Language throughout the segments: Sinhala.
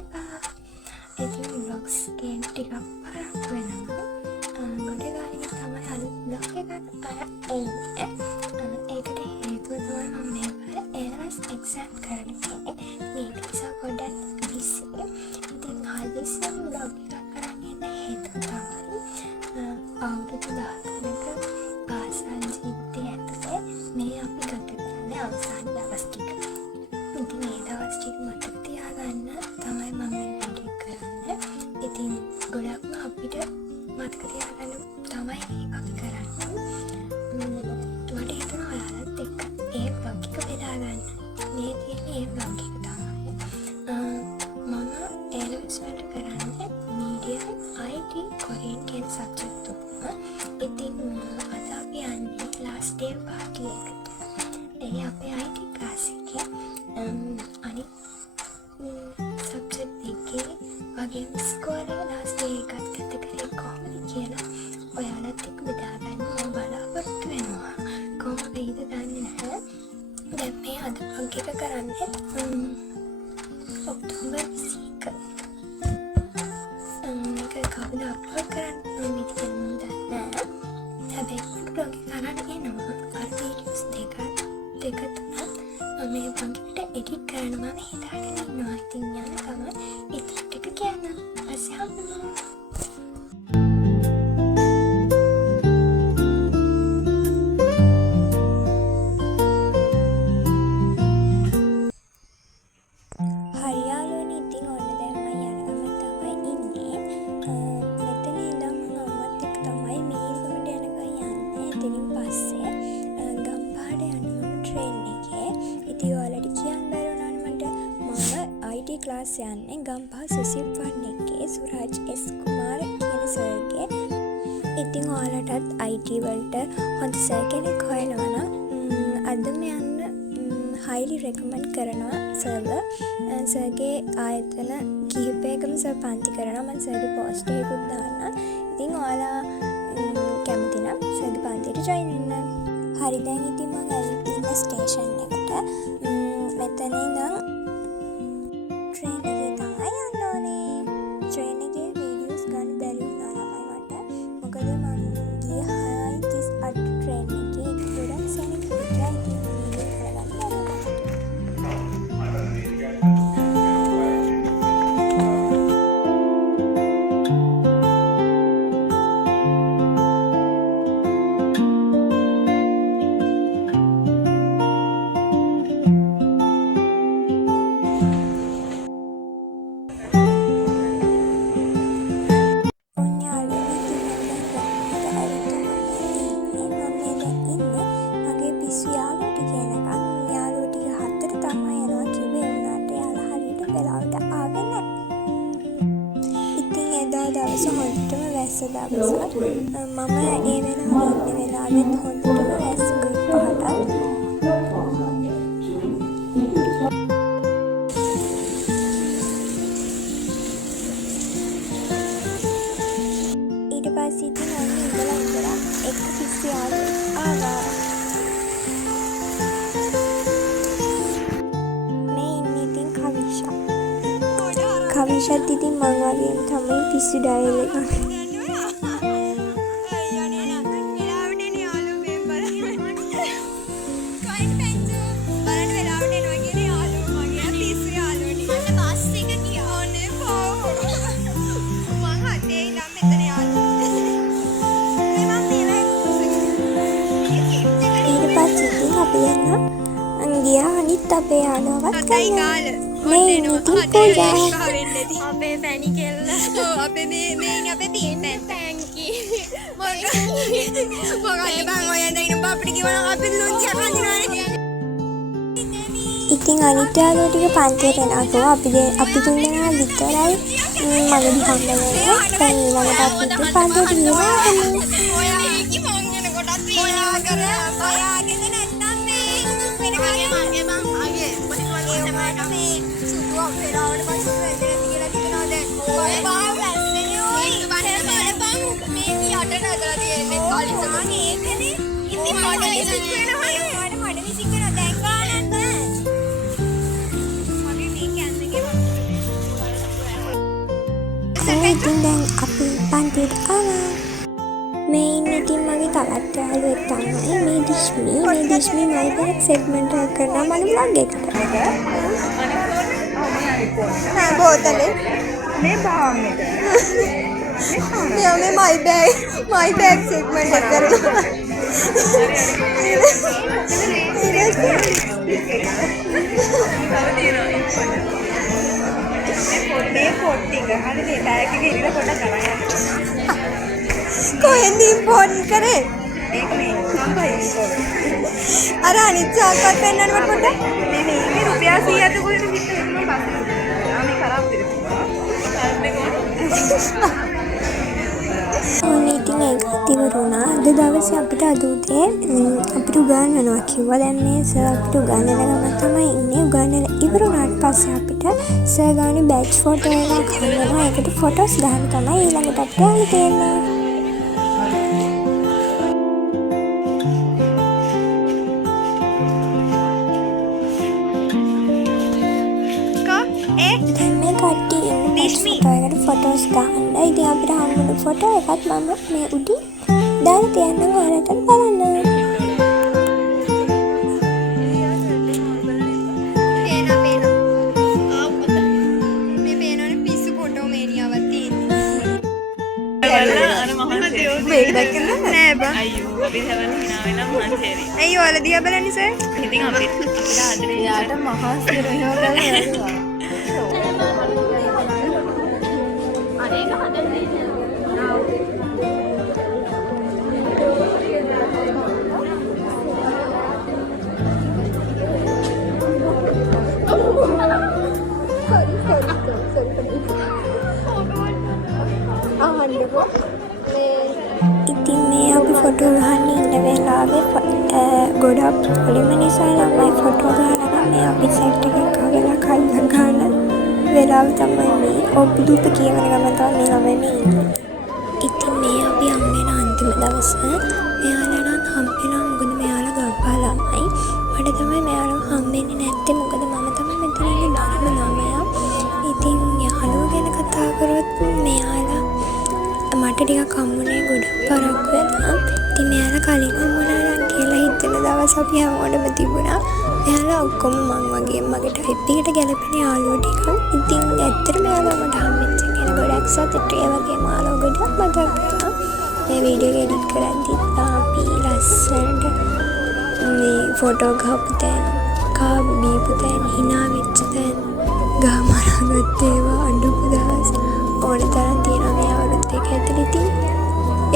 එපා. ඉතින් vlogs ගැන ටිකක් පරක් වෙනවා. ගොඩ ගානේ තමයි අලුත් vlog එකක් එන්නේ. ඒකට හේතුව තමයි මම මේ පාර ALS exam කරන්න ගියේ. මේක නිසා පොඩ්ඩක් busy. ඉතින් හදිස්සියෙන් vlog එකක් කරන්න යන හේතුව තමයි අවුරුදු 13ක පාසල් ජීවිතය ඇතුලේ මේ අපි ගත කරන්නේ අවසාන දවස් ටික. ඉතින් මේ දවස් ටික මතක තියාගන්න තමයි මම මේ වීඩියෝ කරන්නේ. ඉතින් ගොඩක්ම අපිට මතක තියාගන්න තමයි අපි කරන්නේ. මට හිතුණා ඔයාලත් එක්ක ඒ vlog එක බෙදා ගන්න. මේ තියෙන්නේ ඒ vlog එක තමයි. මම ALS වලට කරන්නේ medium IT Korean කියන subject තුන. ඉතින් අද අපි යන්නේ last day party එකට. ඒ අපේ IT class එකේ අනිත් subject එකේ වගේම ඉස්කෝලේ last day එකත් ගත කරේ කොහොමද කියලා ඔයාලත් එක්ක බෙදා ගන්න මම බලාපොරොත්තු වෙනවා. කොහොම වෙයිද දන්නේ නැහැ. දැන් මේ අද vlog එක කරන්නේ ඔක්තෝබර් 21. මේක කවුද අප්ලෝඩ් කරන්නේ මම දන්නේ නැහැ. හැබැයි vlog එක කරන්න එනවා අර වීඩියෝස් දෙක තුනක් මේ vlog එකට එඩිට් කරන්න මම හිතාගෙන ඉන්නවා. ඉතින් යන ගමන් එඩිට් එක කියන්න පස්සේ හම්බෙමු. ක්ලාස් යන්නේ ගම්පහ සුසිප් වන් එකේ සුරාජ් එස් කුමාර කියන සර්ගේ. ඉතින් ඔයාලටත් IT වලට හොඳ සර් කෙනෙක් හොයනවා නම් අදම යන්න highly recommend කරනවා සර්ව. සර්ගේ ආයතන කිහිපයකම සර් පන්ති කරනවා. මම සර්ගේ පෝස්ට් එකකුත් දාන්නම්. ඉතින් ඔයාලා කැමති නම් සර්ගේ පන්තියට join වෙන්න. හරි දැන් ඉතින් මම ඇවිත් ඉන්න ස්ටේෂන් එකට. මෙතන ඉඳන් ट्रेन එකේ තමයි යන්න ඕනේ. ट्रेन එකේ වීඩියෝස් ගන්න බැරි වුණා ළමයි මට. මොකද මම ගිය 6:38 ट्रेन එකේ ගොඩක් සෙනෙක් හිටියා. ඉතින් වීඩියෝ කරගන්න බැරි වුණා. දවස හොඳටම වැස්ස දවස. මම ඒ වෙලාවෙ ඉන්න වෙලාවෙත් හොඳටම වැස්ස පහටත්. ඊට පස්සේ ඉතින් අන්න ඉඳලා එක පිස්සු ආවා. මේ ඉන්නේ ඉතින් කවිෂා. කවිෂත් ඉතින් මං වගේම තමයි පිස්සු ඩයල් එක. ඊට පස්සේ ඉතින් අපි යන ගියා අනිත් අපේ යාළුවවත් ගන්න. මේ ඉතින් පූජා අපේ පැණි කෙල්ල අපේ මේ අපේ තියෙන්නේ තැන්කි මොකද බං ඔය දැන් අපිට කිව්වනම් අපි ලොන්චියක් අඳිනවනේ. ඉතින් අනිත් යාළුවෝ ටික පන්තියට එනකෝ අපි තුන් දෙනා විතරයි මගදී හම්බ වෙන්නේ. දැන් ඊළඟට අපි පන්තියට ගියා. ඔය මේකි මං වෙන කොටත් තියෙනවා කර ඔයාගෙද නැත්නම් මේ වෙන කගේ මගේ මං ආගේ මොනිවගේ මේ සුදු අපේරාවට පස්සේ වැදෙන්නේ කියලා තියනවා දැන්. ඔය බාව වැස්නේ ඔය බලන්න බලපන් මේ යට නදලා තියෙන්නේ කලින් තමයි ඒකනේ. ඉතින් මඩ විසික් වෙනවා නේ. මඩ විසික් වෙනවා දැන් ගානක් නැහැ. මගේ මේ කැන්සර් එකේ ඉතින් දැන් අපි පන්තියට ආවා. මේ ඉන්න ඉතින් මගේ තවත් යාළුවෙක් තමයි මේ දිස්මි. මේ දිස්මි my bag segment එක කරනවා මගේ vlog එකට. නෑ බෝතලේ මේ බාම් එක. මේ my bag segment එක කරනවා. මේ පොට් ටික හරි මේ බෑග් එකේ ඉරිලා පොඩක් ගලන් යන්න. කොහෙන්ද ඉම්පෝට් කරේ? ඒක මේ සම්බයි ඉම්පෝට්. අර අනිත් චාක්කත් පෙන්නන්න මට පොඩ්ඩක්. මේ රුපියල් 100ක් දුකෙට හිට මම බස් එකේ. මේ කරා පිළිතුරු. ඕනේ ඉතින් ඒක ඉවරුණා. අද දවසේ අපිට අද උදේ අපිට උගන්වනවා කිව්වා. දැන් මේ සර් අපිට උගන්වන ගමන් තමයි ඉන්නේ. උගන්වලා ඉවරුණාට පස්සේ අපිට සර් ගානේ බැච් ෆොටෝ එකක් හදනවා. ඒකට ෆොටෝස් ගන්න තමයි ඊළඟට අපිට ආයෙ දෙන්නේ. ෆොටෝස් ගන්න. ඉතින් අපිට හම්බුන ෆොටෝ එකත් මම මේ උඩින් දාලා තියන්නම් ඔයාලට බලන්න. මේ පේනවනේ පිස්සු ෆොටෝ මේනියාවක් තියෙන්නේ. මේක දැක්කද නෑ බා. අයියෝ අපි හැවල් hina වෙනම් මංජේරි. ඇයි ඔයාලා දිහා බලන්නේ සර්? ඉතින් අපිට ආදරේ යාට මහා ස්ථිරව කරලා ඉතින් මේ අපි ෆොටෝ ගහන්න ඉන්න වෙලාවේ ගොඩක් පොලිම නිසා ළමයි ෆොටෝ ගහනවා. මේ අපි සෙට් එකක් අහලා කල්ලා ගන්න වෙලාව තමයි මේ ඔබ්දුප කියවන ගමන් තමයි මේ ළමයි මේ ඉන්නේ. ඉතින් මේ අපි හම්බෙන අන්තිම දවස මෙයාලා නම් හම්බෙනවා. මොකද මෙයාලා ගබ්බා ළමයි. මට තමයි මෙයාලා හම්බෙන්නේ නැත්තේ. මොකද මම තමයි මෙතන ඉන්නේ ධර්ම ළමයා. ඉතින් යාළුවෝ ගැන කතා කරොත් මෙයාලා මට ටිකක් හම්බුනේ ගොඩක් පරක් වෙලා. ඉතින් මෙයාලා කලින් හම්බුණා නම් කියලා හිතන දවස් අපි හැමෝටම තිබුණා. මෙයාලා ඔක්කොම මං වගේ මගේ ටයිප් එකට ගැලපෙන යාළුවෝ ටික. ඉතින් ඇත්තටම මෙයාලා මට හම්බෙච්ච කෙනෙක් ගොඩක් සතුටුයි. ඒ වගේම යාළුවෝ ගොඩක් මතක් කරා. මේ වීඩියෝ එක එඩිට් කරද්දිත් අපි ලස්සනට මේ ෆොටෝ ගහපු තැන්, කාපු බීපු තැන්, hina වෙච්ච තැන්, ගහමරගත් ඒවා අඬපු දවස් ඕන තරම් තියෙනවා මේ අවුරුද්ද එක ඇතුළේ. ඉතින්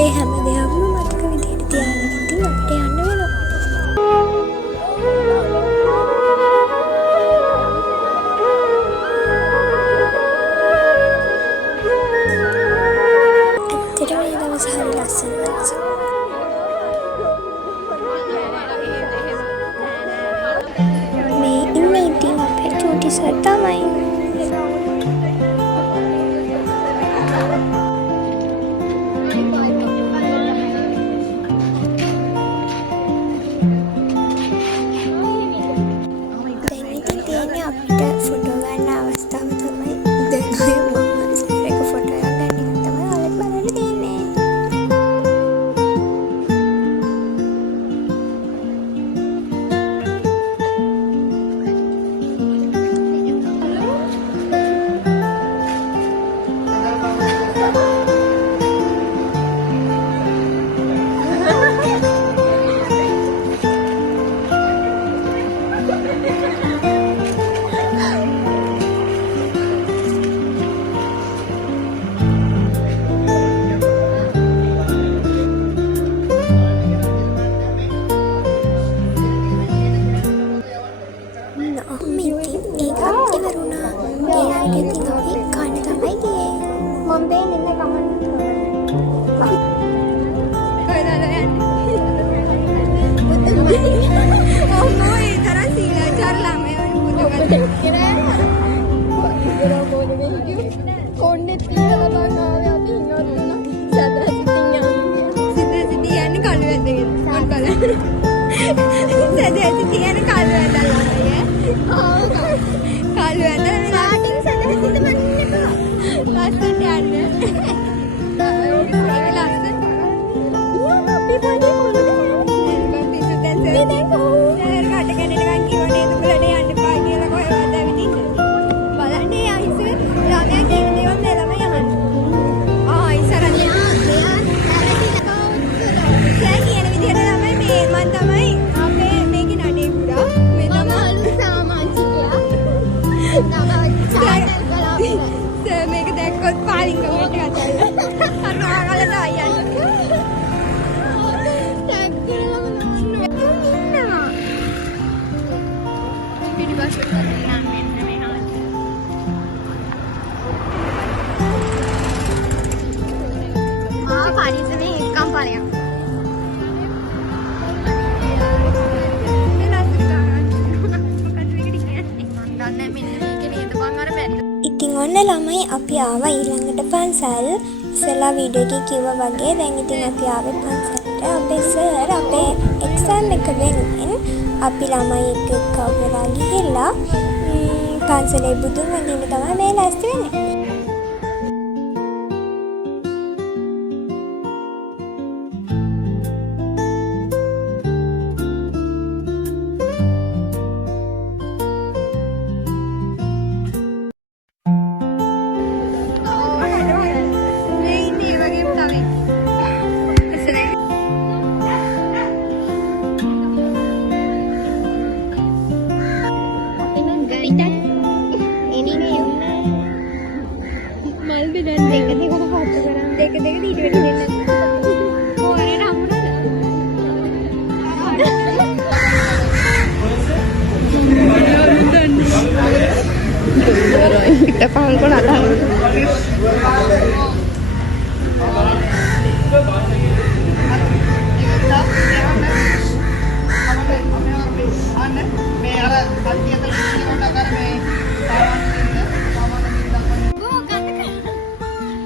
ඒ හැම දෙයක්ම මතක විදිහට තියාගෙන ඉතින් අපිට යන්න වෙනවා. ඇත්තටම මේ දවස් හරි ලස්සන දවසක්. මේ ඉන්නේ ඉතින් අපේ චූටි සර් තමයි. අපිට ෆොටෝ ගන්න අවස්ථාව තමයි දැන් ඔය මම සර් එක ෆොටෝ එකක් ගන්න එක තමයි ඔයාලට බලන්න දෙන්නේ. Kalau ada starting sana kita mana ni pula? Last time dia ada. ගොත් පාලින් කමෙන්ට් එකක් දාන්න. අරාගල දායන්න. ටැග් කරලා බලන්න. ඉන්නවා. පිටිපස්සේ කරලා මෙන්න මෙහා. පනිසනේ එක්කම් පලයක්. ඉතින් ඔන්න ළමයි අපි ආවා ඊළඟට පන්සල්. ඉස්සෙල්ලා වීඩියෝ එකේ කිව්වා වගේ දැන් ඉතින් අපි ආවේ පන්සලට. අපේ සර් අපේ එක්සෑම් එක වෙනුවෙන් අපි ළමයි එක්ක කවුරුලා ගිහිල්ලා පන්සලේ බුදුන් වඳින්න තමයි මේ ලෑස්ති වෙන්නේ. kita paham kok nak tahu.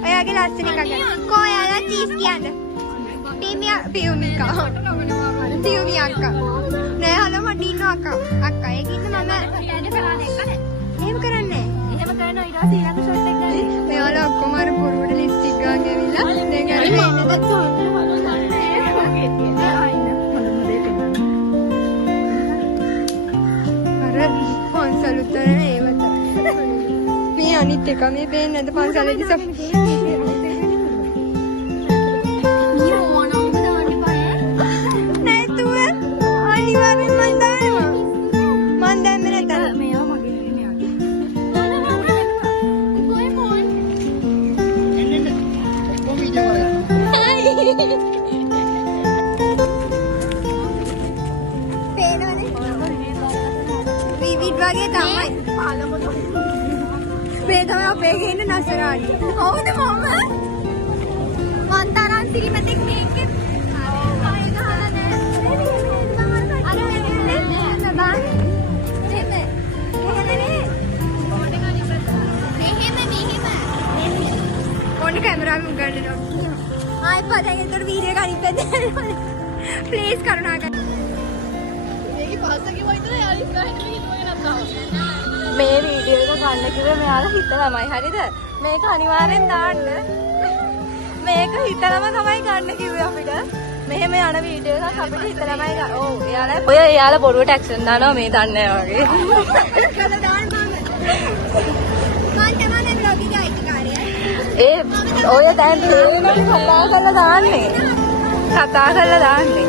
ඔයාගේ ලස්සන එකක් ගන්න. කොයාලා චීස් කියන්න. පියුමිකා. පියුමි අක්කා. නෑ හලෝ මට ඉන්නවා අක්කා. අක්කා ඒක ඉන්න මම එහෙම කරන්නේ. එහෙම කරනවා ඊට පස්සේ ඊළඟ ෂොට් එක ගන්න. මෙයාලා ඔක්කොම අර පොරුවට ලිප්ස්ටික් ගන්න ඇවිල්ලා දැන් අර පන්සල් උත්තරනේ ඒවත. මේ අනිත් එක මේ පේන්නේ නැද්ද පන්සලේදී සප් වගේ තමයි. මේ තමයි අපේ ගේන නසරාණි. කවුද මම? වන්තරන් සිරිමතෙක් මේකේ. අර ගහලා නෑ. අර මෙහෙම බාන. මෙහෙම. ඕන කැමරාවෙන් උගන්වනවා. ආයි පදයෙන් ඒතර වීඩියෝ එක අනිත් පැත්තට. ප්ලීස් කරුණාකර. මේකේ පස්ස කිව්වා ඉතල යාලිස් ගහන්න මේ වීඩියෝ එක ගන්න කිව්වේ මෙයාලා හිතලාමයි හරිද? මේක අනිවාර්යෙන් දාන්න. මේක හිතලාම තමයි ගන්න කිව්වේ අපිට. මෙහෙම යන වීඩියෝ එකක් අපිට හිතලාමයි ගන්න. ඔව් එයාලා බොරුවට ඇක්ෂන් දානවා මේ දන්නේ නැහැ වගේ. කළා දාන්න මම තමයි බ්ලොග් එකේ අයිතිකාරයා. ඔය දැන් කතා කරලා දාන්නේ. කතා කරලා දාන්නේ.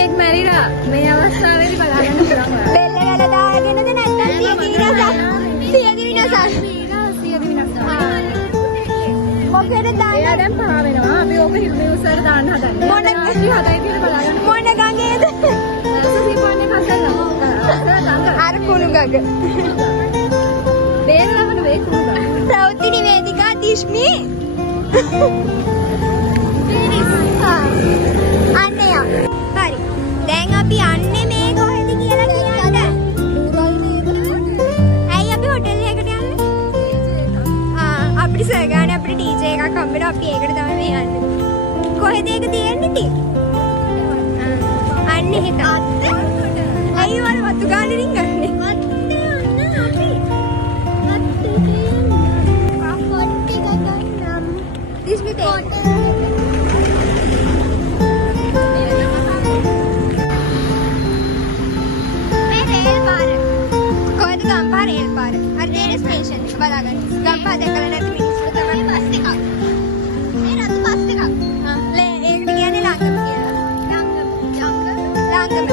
මිනිහෙක් මැරිලා මේ අවස්ථාවේදී බලාගන්න පුළුවන්. බෙල්ල වල දාගෙනද නැත්නම් සියදි විනාශ. මොකද දාන්න දැන් පහ වෙනවා. අපි ඕක හිල්මියුසර් දාන්න හදන්නේ. මොන හදයි කියලා බලන්න. මොන ගඟේද? සුසිපන්නේ කසල්ලා. අර කුණු ගඟ. බේරලවන වේ කුණු ගඟ. ප්‍රවෘත්ති නිවේදිකා දිස්මි. අනේ හරි. දැන් අපි යන්නේ මේ කොහෙද කියලා කියන්න. ඇයි අපි හොටෙල් එකට යන්නේ? අපිට සර්ගානේ අපිට ඩීජේ එකක් හම්බෙලා අපි ඒකට තමයි මේ යන්නේ. කොහෙද ඒක තියෙන්නේ ඉතින්? අන්නේ හිත. ඇයි වල වතු ගානේ රින්ගන්නේ? අත්තේ යන්න අපි. අත්තේ යන්න. කොට්ටි ගන්නම්. දිස්මිතේ. බලාගන්න. ගම්පහ දැකලා නැති මිනිස්සු තමයි බස් එකක්. මේ රතු බස් එකක්. ලේ ඒකට කියන්නේ ළඟම කියලා. ළඟම.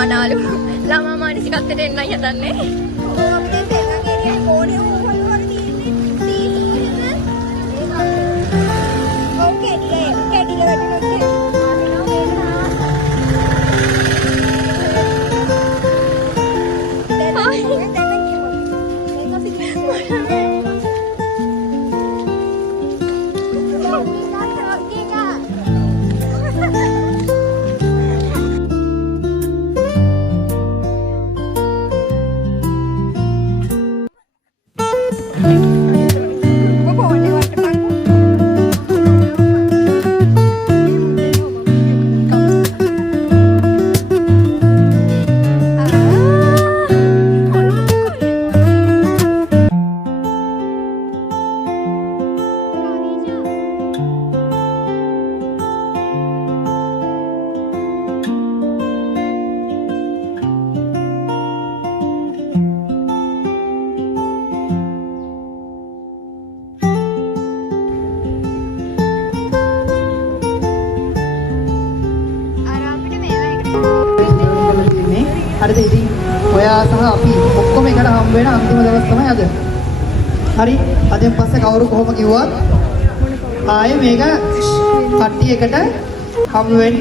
මනාලු ළමා මානසිකත්වයට එන්නයි හදන්නේ. අපි දැන් තෙල්ලන් එන්නේ ඕනේ ඕහොල් වල තියෙන්නේ. ඕකේ කැඩිලා වැටුණොත් හරිද ඉතින් ඔයා සහ අපි ඔක්කොම එකට හම්බ වෙන අන්තිම දවස් තමයි අද. හරි අදෙන් පස්සේ කවුරු කොහොම කිව්වත් ආයේ මේක කට්ටිය එකට හම්බ වෙන්න.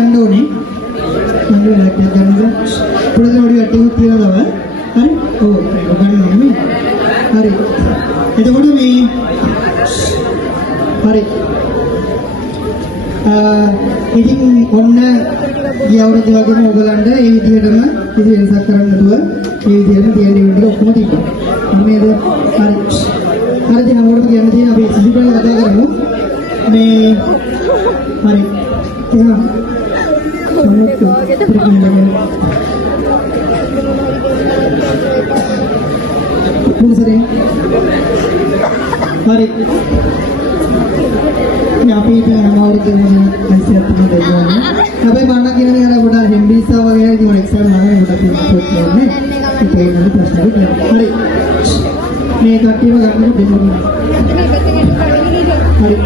යන්න ඕනේ. මම වැටේ ගන්න. පොඩි පොඩි වැටේ තියනවා. හරි? ඔව් ඒක ගන්න නෙමෙයි. හරි. එතකොට මේ හරි. ඉතින් ඔන්න ගිය අවුරුද්ද වගේම ඔයගලන්ට මේ විදිහටම කිසි වෙනසක් කරන්න නැතුව මේ විදිහට තියෙන ඉවෙන්ට් එක ඔක්කොම තිබ්බා. නේද? හරි. හරි දැන් අපිට කියන්න තියෙන අපි සිදුපල කතා කරමු. මේ හරි. එහෙනම් හරි. අපි ඉතින් අමාරුද වෙන කන්සෙප්ට් එක දෙන්නවා. හැබැයි මම කියන දේ අර පොඩ හෙම්බිසා වගේ ඉතින් එක්සෑම් මම පොඩ පොත්නේ. ඒක නේද ප්‍රශ්නේ. හරි. මේ කට්ටියම ගන්න දෙන්න. හරි.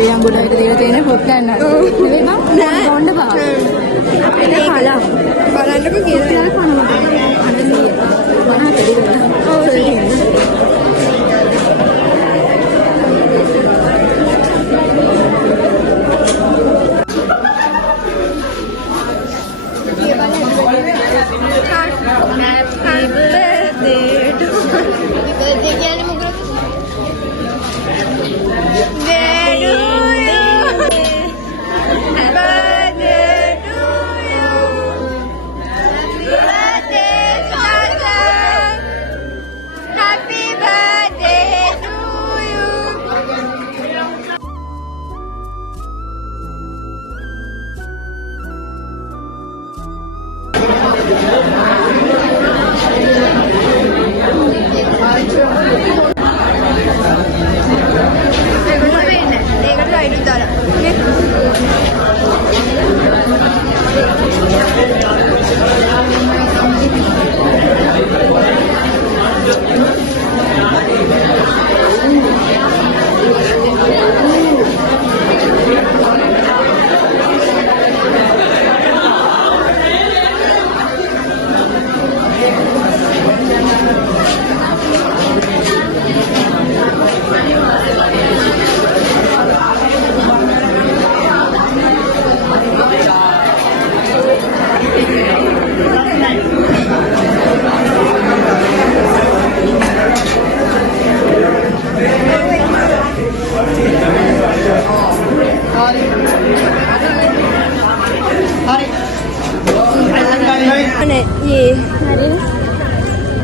yang bodoh itu dia tanya bukan nak. Tapi bang, nak ronda bang. Ini kalah. Kalah tu kau kira. Kalah mana macam mana ni? Mana tadi tu? Oh, sorry. Happy birthday to you. Birthday क्या नहीं मुकरा?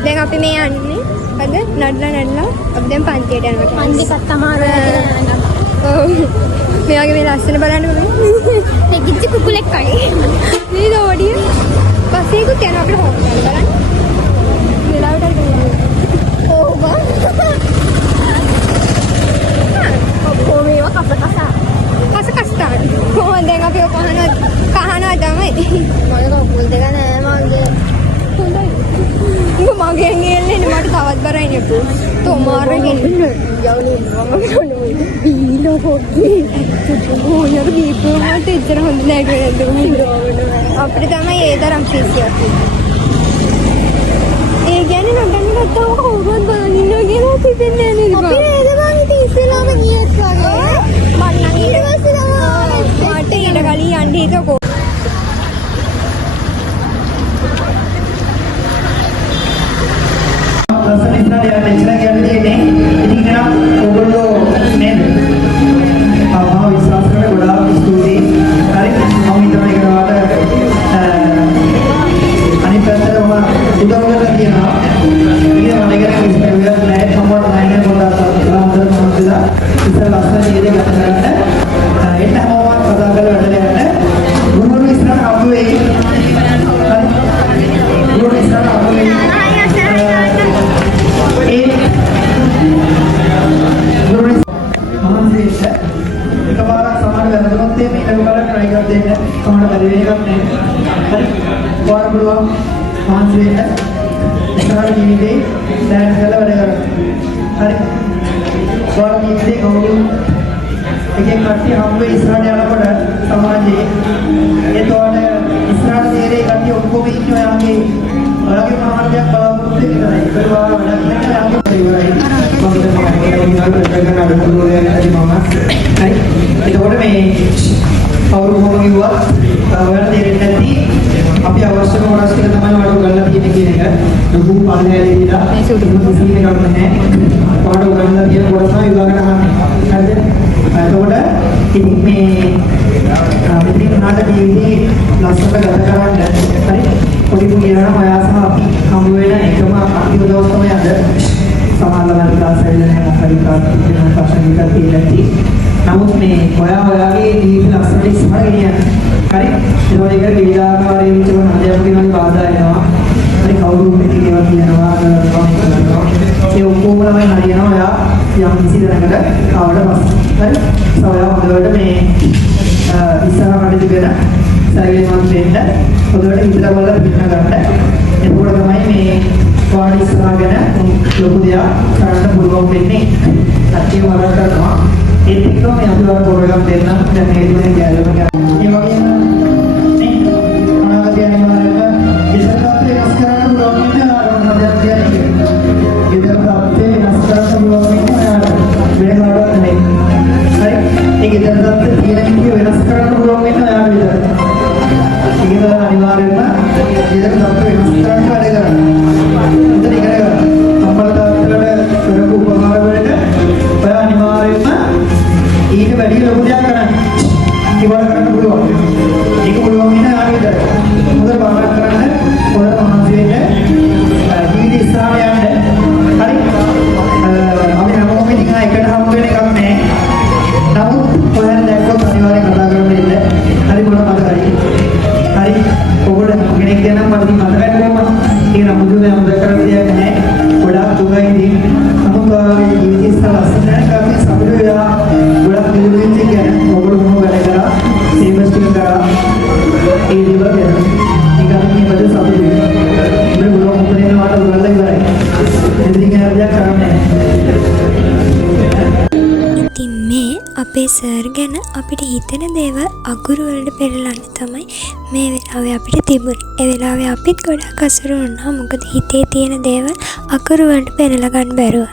දැන් අපි මේ යන්නේ අද නඩලා අපි දැන් පන්තියට යනවා. පන්ති කත්තමාර ඔව් මේ වගේ මේ ලස්සන බලන්න බලන්න. ඒ කිච්චි කුකුලෙක් වගේ. මේ දෝඩිය පස්සේකුත් යනවා අපිට හොම් බලන්න. වෙලාවට හරි ඕ බා. ඔක්කොම මේවා කසකස්තා. කොහොමද දැන් අපි කහනවා තමයි. මගේ කකුල් දෙක නෑ මගේ. මගේ ගෙල්ලෙන් මට තවත් බරයි නේ තෝමාරගෙන යවලු බීලෝ හොක්කේ ඕනර බීපෝ මට ඉතර හොඳ නෑ කියලා අපිට තමයි ඒ තරම් පිසියක් ඒ කියන්නේ නඩන්න ගත්තා කවුරුත් බලන්න ඉන්නවා කියලා හිතෙන්නේ නෑ නේද අපි නේද මම ඉතින් ඉස්සෙල්ලාම ගියත් වගේ මම නම් ඊට පස්සේ මට ඊට කලින් යන්න හිතකෝ Istilah yang ini, ini kan obrol nen, apa wisata kerja bola studi, hari kami itu mereka ada නැහැ. හරි. ඔයාලා පුළුවන් මහන්සි වෙන්න. ඉස්සරහට ජීවිතේ දැන් කරලා වැඩ කරන්න. හරි. ඔයාලා ජීවිතේ කවුරු එකෙක් කට්ටිය හම්බ වෙයි ඉස්සරහට යනකොට සමාජයේ ඒතකොට ඉස්සරහට තේරෙයි කට්ටිය ඔක්කොම ඉන්නේ ඔයාගේ මහානදයක් බලාපොරොත්තු වෙන්න තමයි. ඒක ඔයාලා වැඩ කරන්න යාගේ ඉවරයි. එතකොට මේ කවුරු කොහොම කිව්වත් ඔයාලට තේරෙන්නේ නැති අපි අවශ්‍ය කොටස් ටික තමයි ඔයාලට උගන්වලා තියෙන්නේ කියන එක. ලොකු පල්ලෙහාට දීලා මේ සුදු සීන එකක් නැහැ. ඔයාලට උගන්වලා තියෙන කොටස තමයි විභාගයට අහන්නේ. හරිද? එතකොට ඉතින් මේ මෙතන නාටක ජීවිතේ ලස්සනට ගත කරන්න හරි පොඩි පොඩි යනවා ඔයා සහ අපි හමු වෙන එකම අන්තිම දවස් තමයි අද. සමානලවන්ත දාසයලනේ මොකද කාර්යක්‍රම ප්‍රශ්න විතර තියෙන්නේ. නමුත් මේ ඔයාගේ ජීවිත ලස්සනට ඉස්සරහ ගෙනියන්න. හරි? ඒකෝට ඒක විවිධාකාරයේ විචාර අධ්‍යාපනයේ බාධා එනවා. හරි කවුරු මෙතන ඒවා කියනවා ඒ ඔක්කොම ළමයි හරියනවා ඔයා යම් කිසි දැනකට ආවට පස්සේ. හරි? ඔයා හොඳට මේ ඉස්සරහ කටයුතු කරන සර්වේමත් වෙන්න හොඳට හිතලා බලලා පිටන ගන්න. එතකොට තමයි මේ පාඩි ඉස්සරහගෙන ලොකු දෙයක් කරන්න පුළුවන් වෙන්නේ. සත්‍ය වරක් කරනවා. ඒත් එක්කම මේ අනිවාර්ය පොරොගම් දෙන්න දැන් මේ දුන්නේ ගැලවෙම ගන්න. ඒ වගේම නේ අනාගතය අනිවාර්යයෙන්ම ඉස්සරහට වෙනස් කරන්න පුළුවන් වෙන ආරම්භයක් කියන්නේ. ඉදිරියට වෙනස් කරන්න පුළුවන් වෙන වෙන කාරණා නෙමෙයි. හරි? ඒක ඉදිරියට තියෙන විදිය වෙනස් කරන්න පුළුවන් වෙන ආ විදියට. ඒක අනිවාර්යයෙන්ම ඉදිරියට වෙනස් කරන්න වැඩ කරන්න. ඉතින් ඉගෙන ගන්න. සම්බන්ධතාවවලට කරපු උපකාර වලට ඔය අනිවාර්යයෙන්ම ඊට වැඩි ලොකු දෙයක් කරන්න. ඉවර කරන්න පුළුවන්. ඒක පුළුවන් වෙන ආවිතර. හොඳට පාඩම් කරන්න, හොඳට මහන්සි වෙන්න, ජීවිත ඉස්සරහට යන්න. හරි? අපි හැමෝම ඉතින් එකට හම්බ වෙන එකක් නෑ. නමුත් ඔයාලා දැක්කොත් අනිවාර්යෙන් කතා කරන්න ඉන්න. හරි මොන මතකයි. හරි? ඔයගොල්ලෝ කෙනෙක් ගැන මම ඉතින් මතකයි කොහොමද? ඒක නම් මුදුනේ හොඳ කරන්න දෙයක් නෑ. ගොඩාක් දුකයි ඉතින්. නමුත් ඔයාගේ ජීවිත ඉස්සරහ ලස්සනට අපි සතුටු වෙලා ගොඩක් දිනුවෙන් කියන්නේ ඔයගොල්ලෝ මොන වැඩ කරා, සේවස් ටික කරා. ඒ දේවල් ගැන නිකන් මේ බද සතුටු වෙනවා. මේ ගොඩක් මුදුනේ වාට උගල්ලා ඉවරයි. ඉතින් හැබැයි කරන්නේ ඉතින් මේ අපේ සර් ගැන අපිට හිතෙන දේවල් අකුරු වලට පෙරලන්න තමයි මේ වෙලාවේ අපිට තිබුණේ. ඒ වෙලාවේ අපිත් ගොඩක් අසුරු වුණා. මොකද හිතේ තියෙන දේවල් අකුරු වලට පෙරලා ගන්න බැරුව.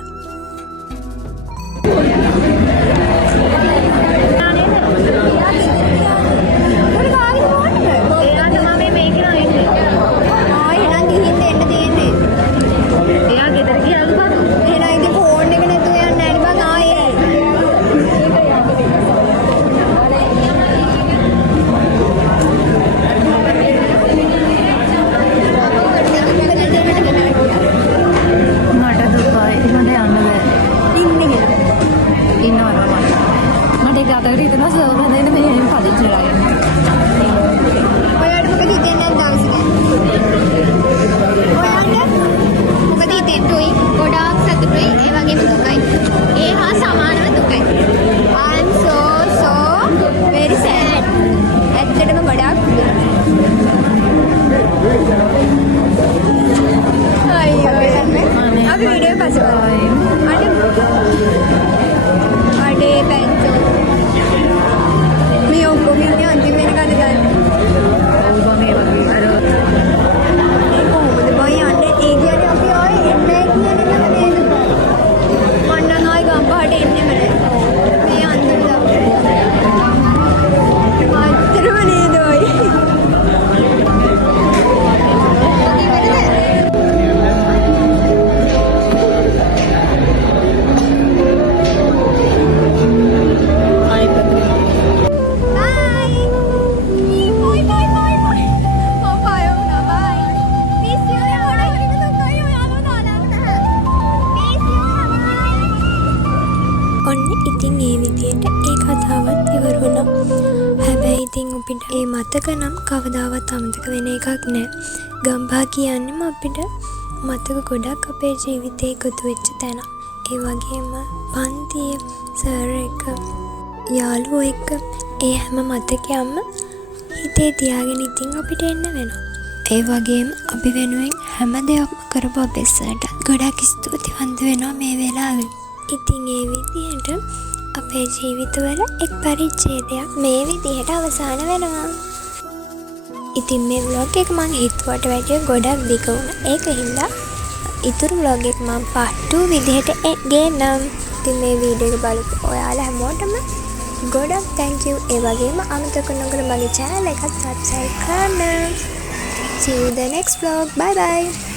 ඒ මතක නම් කවදාවත් අමතක වෙන එකක් නෑ. ගම්පහ කියන්නේම අපිට මතක ගොඩක් අපේ ජීවිතේ එකතු වෙච්ච තැන. ඒ වගේම පන්තියේ සර් එක යාළුවෝ එක්ක ඒ හැම මතකයක්ම හිතේ තියාගෙන ඉතින් අපිට එන්න වෙනවා. ඒ වගේම අපි වෙනුවෙන් හැම දෙයක්ම කරපු අපෙස්සට ගොඩක් ස්තුතිවන්ත වෙනවා මේ වෙලාවේ. ඉතින් ඒ විදිහට අපේ ජීවිතවල එක් පරිච්ඡේදයක් මේ විදිහට අවසන් වෙනවා. ඉතින් මේ vlog එක මම හිතුවට වැඩිය ගොඩක් දිග වුණා. ඒක හින්දා ඉතුරු vlog එක මම part 2 විදිහට ගේන්නම්. ඉතින් මේ වීඩියෝ එක බලපු ඔයාලා හැමෝටම ගොඩක් thank you. ඒ වගේම අමතක නොකර මගේ channel එකත් subscribe කරන්න. See you the next vlog. Bye bye.